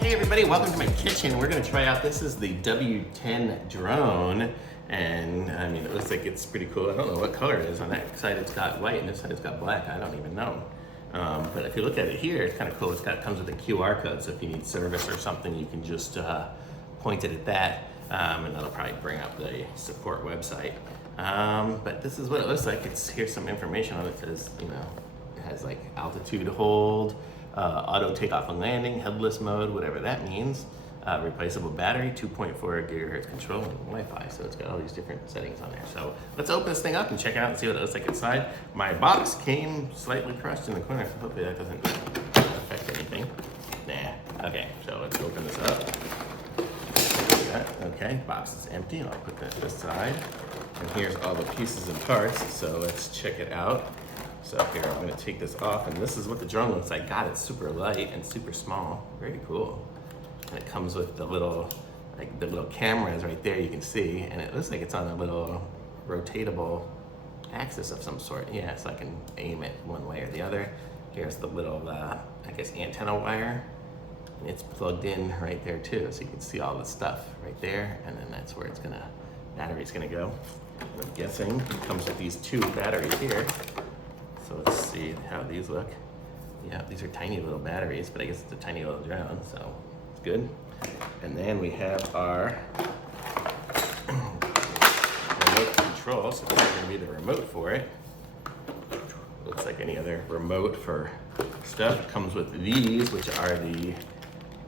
Hey everybody, welcome to my kitchen. We're gonna try out, this is the W10 Drone. And I mean, it looks like it's pretty cool. I don't know what color it is. On that side it's got white and this side it's got black. I don't even know. But if you look at it here, it's kind of cool. Comes with a QR code, so if you need service or something, you can just point it at that. And that'll probably bring up the support website. But this is what it looks like. Here's some information on it. It says, you know, it has like altitude hold, auto takeoff and landing, headless mode, whatever that means. Replaceable battery, 2.4 gigahertz control, and Wi-Fi. So it's got all these different settings on there. So let's open this thing up and check it out and see what it looks like inside. My box came slightly crushed in the corner, so hopefully that doesn't affect anything. Nah. Okay, so let's open this up. Okay, box is empty. I'll put that to the side. And here's all the pieces and parts. So let's check it out. So here, I'm gonna take this off, and this is what the drone looks like. God, it's super light and super small. Very cool. And it comes with the little cameras right there, you can see, and it looks like it's on a little rotatable axis of some sort. Yeah, so I can aim it one way or the other. Here's the little, I guess, antenna wire, and it's plugged in right there too, so you can see all the stuff right there, and then that's where battery's gonna go. And I'm guessing it comes with these two batteries here. So let's see how these look. Yeah, these are tiny little batteries, but I guess it's a tiny little drone, so it's good. And then we have our remote control, so this is gonna be the remote for it. Looks like any other remote for stuff. It comes with these, which are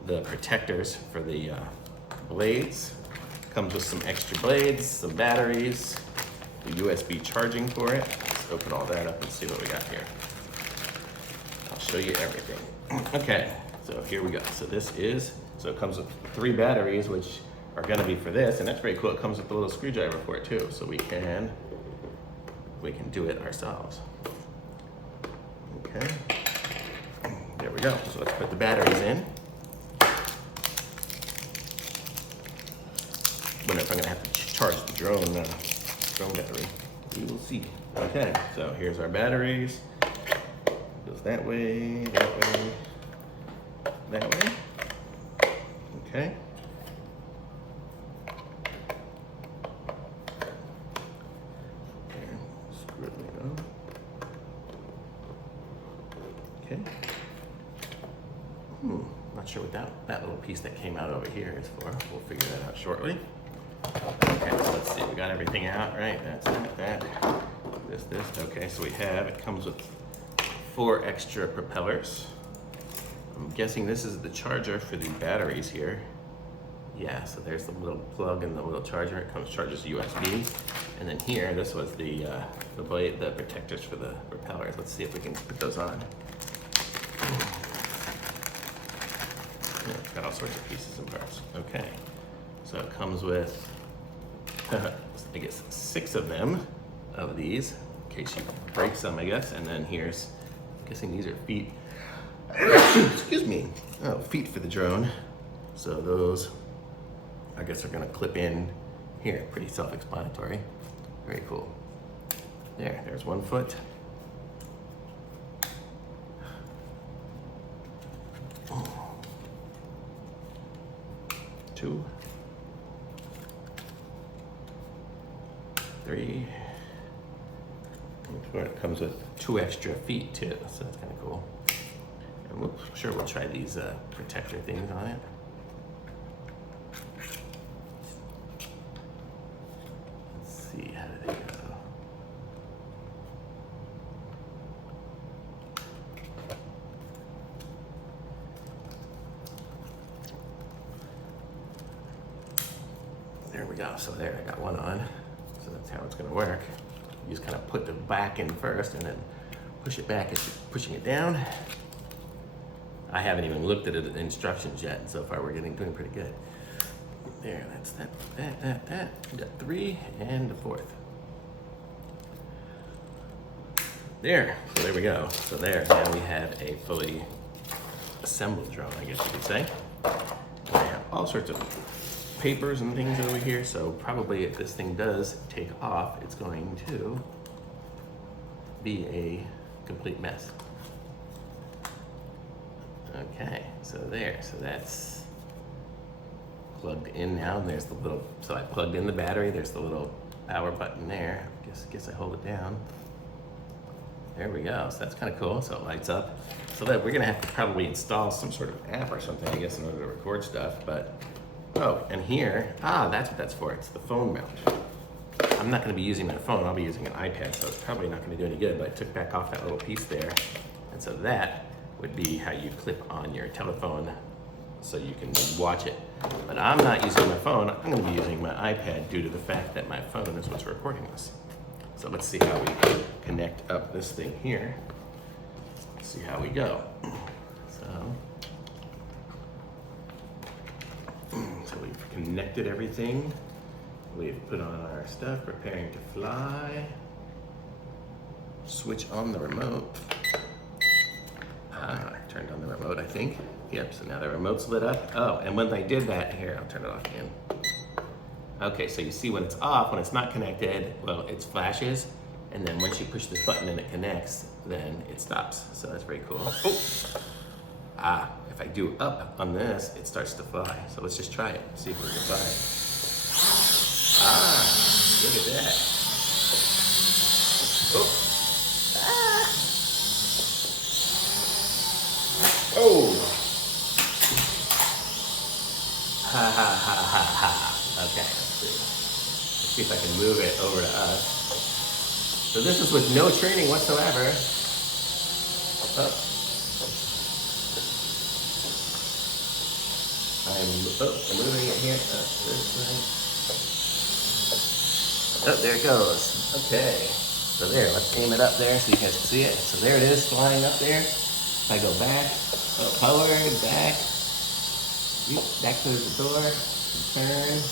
the protectors for the blades. Comes with some extra blades, some batteries, the USB charging for it. Let's open all that up and see what we got here. I'll show you everything. Okay, so here we go. So it comes with 3 batteries, which are gonna be for this, and that's very cool. It comes with a little screwdriver for it too, so we can do it ourselves. Okay, there we go. So let's put the batteries in. Wonder if I'm gonna have to charge the drone battery. We will see. Okay, so here's our batteries. Goes that way, that way, that way. Okay. There, screw it on. Okay. Not sure what that little piece that came out over here is for. We'll figure that out shortly. Okay, so let's see, we got everything out, right? That's that, this. Okay, so it comes with 4 extra propellers. I'm guessing this is the charger for the batteries here. Yeah, so there's the little plug and the little charger. It charges USB. And then here, this was the blade, the protectors for the propellers. Let's see if we can put those on. Yeah, it's got all sorts of pieces and parts. Okay, so it comes with, I guess, 6 of them, of these, in case you break some, I guess. And then here's, I'm guessing these are feet. Excuse me. Oh, feet for the drone. So those, I guess, are gonna clip in here. Pretty self-explanatory. Very cool. There's 1 foot. 2, 3. It comes with 2 extra feet too, so that's kind of cool. And I'm sure we'll try these protector things on it. Let's see, how do they go? There we go. So there, I got one on. So that's how it's gonna work. You just kind of put the back in first and then push it back as you're pushing it down. I haven't even looked at the instructions yet, and so far we're doing pretty good. There, that's that. We got 3 and the 4th. There, so there we go. So there, now we have a fully assembled drone, I guess you could say. And I have all sorts of papers and things over here, so probably if this thing does take off, it's going to be a complete mess. Okay, so there, so that's plugged in now. There's the little, so I plugged in the battery. There's the little power button there. Guess I hold it down. There we go. So that's kind of cool. So it lights up. So that we're gonna have to probably install some sort of app or something, I guess, in order to record stuff. But oh, and here, that's what that's for. It's the phone mount. I'm not gonna be using my phone. I'll be using an iPad, so it's probably not gonna do any good. But I took back off that little piece there, and so that would be how you clip on your telephone, so you can watch it. But I'm not using my phone. I'm gonna be using my iPad due to the fact that my phone is what's recording this. So let's see how we connect up this thing here. Let's see how we go. So we've connected everything. We've put on our stuff, preparing to fly. Switch on the remote. Turned on the remote, I think. Yep, so now the remote's lit up. Oh, and when I did that, here, I'll turn it off again. Okay, so you see when it's off, when it's not connected, well, it flashes, and then once you push this button and it connects, then it stops. So that's very cool. Oh. If I do up on this, it starts to fly. So let's just try it, see if we can fly. Look at that. Oh. Oh. Ha ha ha ha ha. Okay, let's see if I can move it over to us. So this is with no training whatsoever. Oh. I'm moving it here. This way. Oh, there it goes. Okay. So there, let's aim it up there so you guys can see it. So there it is, flying up there. If I go back, forward, back. Back to the door. Turn.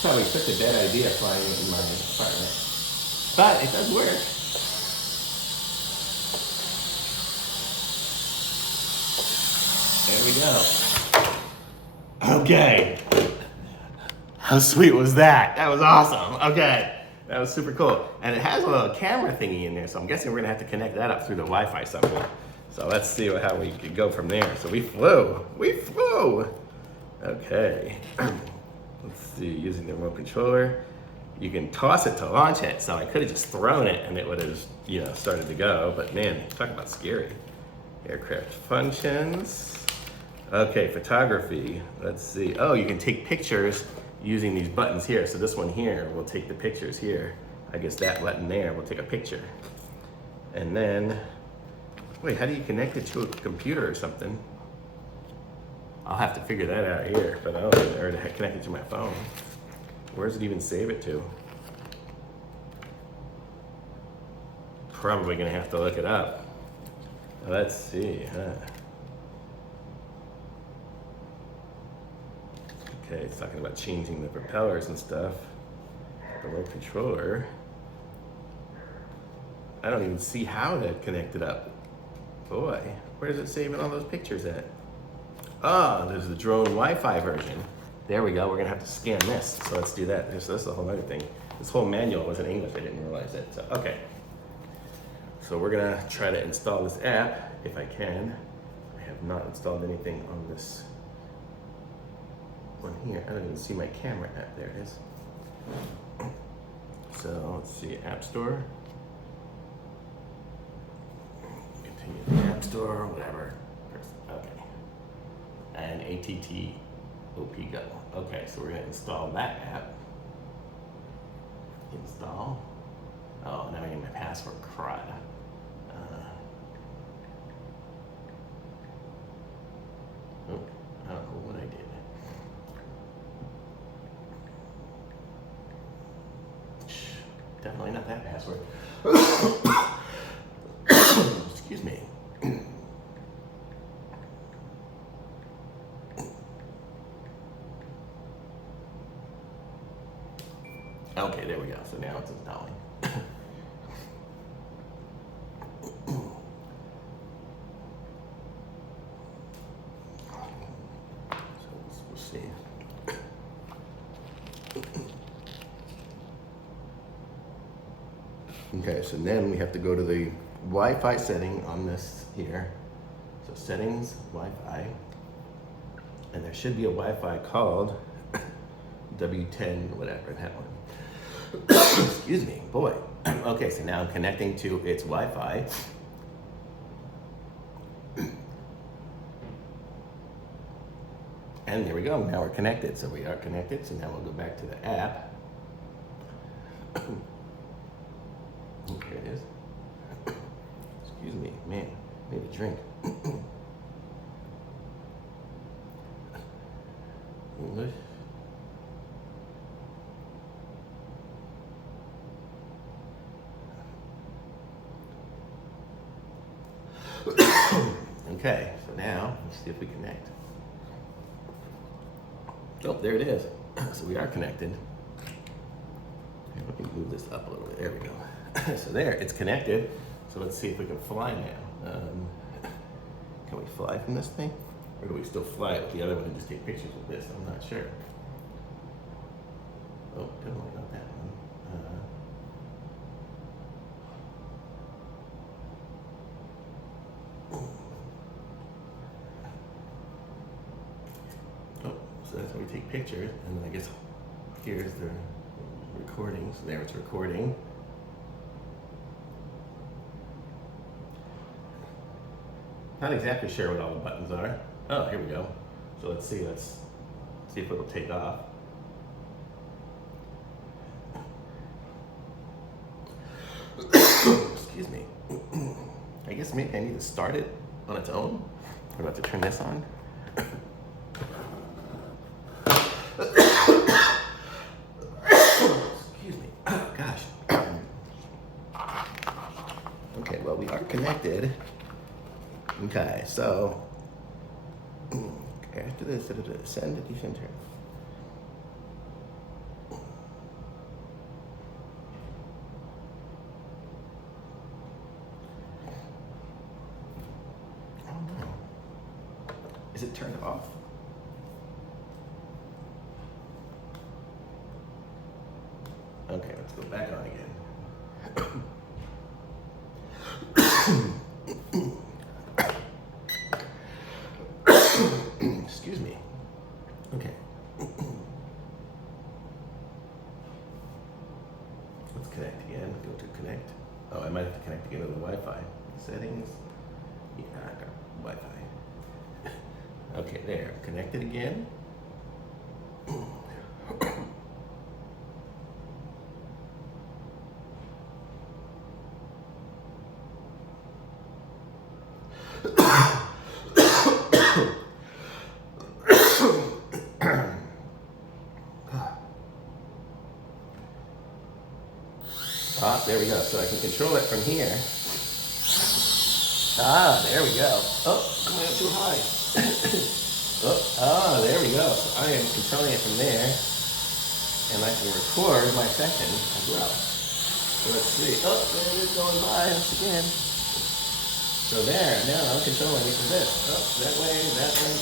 Probably such a bad idea flying in my apartment, but it does work. There we go. Okay. How sweet was that? That was awesome. Okay. That was super cool. And it has a little camera thingy in there, so I'm guessing we're gonna have to connect that up through the Wi-Fi somewhere. So let's see how we could go from there. So we flew. We flew. Okay. Let's see, using the remote controller. You can toss it to launch it, so I could have just thrown it and it would have, started to go. But man, talk about scary. Aircraft functions. Okay, photography. Let's see. Oh, you can take pictures using these buttons here. So this one here will take the pictures here. I guess that button there will take a picture. And then, wait, how do you connect it to a computer or something? I'll have to figure that out here, but I don't know, or to connect it to my phone. Where does it even save it to? Probably gonna have to look it up. Let's see, Okay, it's talking about changing the propellers and stuff. The remote controller. I don't even see how to connect it up. Boy, where does it save all those pictures at? Oh, there's the drone Wi-Fi version. There we go, we're gonna have to scan this. So let's do that. This is a whole other thing. This whole manual was in English, I didn't realize it. So, okay. So we're gonna try to install this app, if I can. I have not installed anything on this one here. I don't even see my camera app, there it is. So let's see, App Store. Continue the App Store, whatever. Okay. And ATTOP Go. Okay, so we're gonna install that app. Install. Oh, now I need my password, crud. I don't know what I did. Definitely not that password. Excuse me. Okay, there we go. So now it's installing. So we'll see. Okay, so then we have to go to the Wi-Fi setting on this here. So settings, Wi-Fi. And there should be a Wi-Fi called W10, whatever, that one. Excuse me, boy. Okay, so now I'm connecting to its Wi-Fi. And there we go, now we're connected. So we are connected, so now we'll go back to the app. Here it is. Excuse me, man, I need a drink. English. Okay, so now let's see if we connect. Oh, there it is. So we are connected. Let me move this up a little bit. There we go. So there, it's connected. So let's see if we can fly now. Can we fly from this thing? Or do we still fly it with the other one and just take pictures with this? I'm not sure. Oh, definitely not that one. So that's how we take pictures, and then I guess here's the recording. So there it's recording. Not exactly sure what all the buttons are. Oh, here we go. So let's see if it'll take off. Excuse me. I guess maybe I need to start it on its own. Or do I have to turn this on? Excuse me. Oh, gosh. Okay, well, we are connected. Okay, so after this, send to descend turn. Oh no. Is it turned off? Okay, let's go back on again. Excuse me. Okay. Let's connect again. Go to connect. Oh, I might have to connect again to the Wi-Fi. Settings. Yeah, I got Wi-Fi. Okay, there. Connected again. Ah, there we go. So I can control it from here. Ah, there we go. Oh, I'm going up too high. There we go. So I am controlling it from there. And I can record my session as well. So let's see. Oh, there it is going by once again. So there, now I'm controlling it from this. Oh, that way, that way.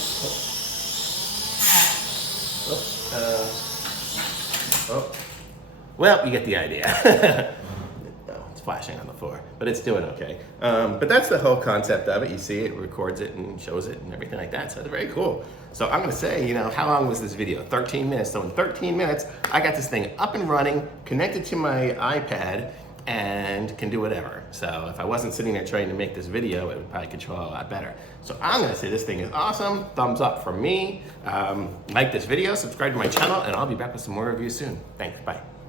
Oh. Well, you get the idea. It's flashing on the floor, but it's doing okay. But that's the whole concept of it. You see it, records it, and shows it, and everything like that. So it's very cool. So I'm gonna say, how long was this video? 13 minutes. So in 13 minutes, I got this thing up and running, connected to my iPad, and can do whatever. So if I wasn't sitting there trying to make this video, it would probably control a lot better. So I'm gonna say this thing is awesome. Thumbs up from me. Like this video, subscribe to my channel, and I'll be back with some more reviews soon. Thanks, bye.